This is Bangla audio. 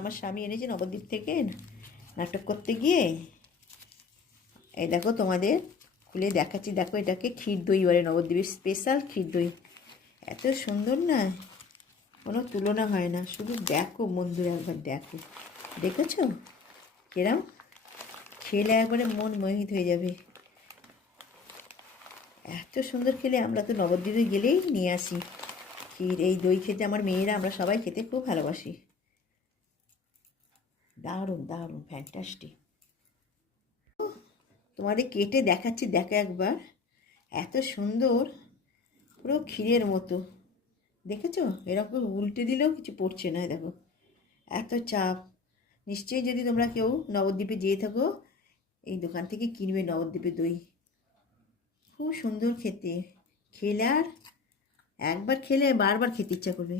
আমার স্বামী এনেছে নবদ্বীপ থেকে নাটক করতে গিয়ে। এই দেখো তোমাদের খুলে দেখাচ্ছি, দেখো এটাকে ক্ষীর দই বলে, নবদ্বীপের স্পেশাল ক্ষীর দই। এত সুন্দর না, কোনো তুলনা হয় না। শুধু দেখো বন্ধুরা, একবার দেখো, দেখেছো কিরম? খেলে একবারে মন মোহিত হয়ে যাবে। এত সুন্দর খেলে, আমরা তো নবদ্বীপে গেলেই নিয়ে আসি ক্ষীর। এই দই খেতে আমার মেয়েরা, আমরা সবাই খেতে খুব ভালোবাসি। দারুণ দারুণ, ফ্যান্টাস্টিক। তোমাদের কেটে দেখাচ্ছি, দেখো একবার, এত সুন্দর, পুরো ক্ষীরের মতো। দেখেছো? এরকম উল্টে দিলেও কিছু পড়ছে না, দেখো এত চাপ। নিশ্চয়ই যদি তোমরা কেউ নবদ্বীপে যেয়ে থাকো, এই দোকান থেকে কিনবে নবদ্বীপে দই। খুব সুন্দর খেতে, খেলে আর একবার খেলে বারবার খেতে ইচ্ছা করবে।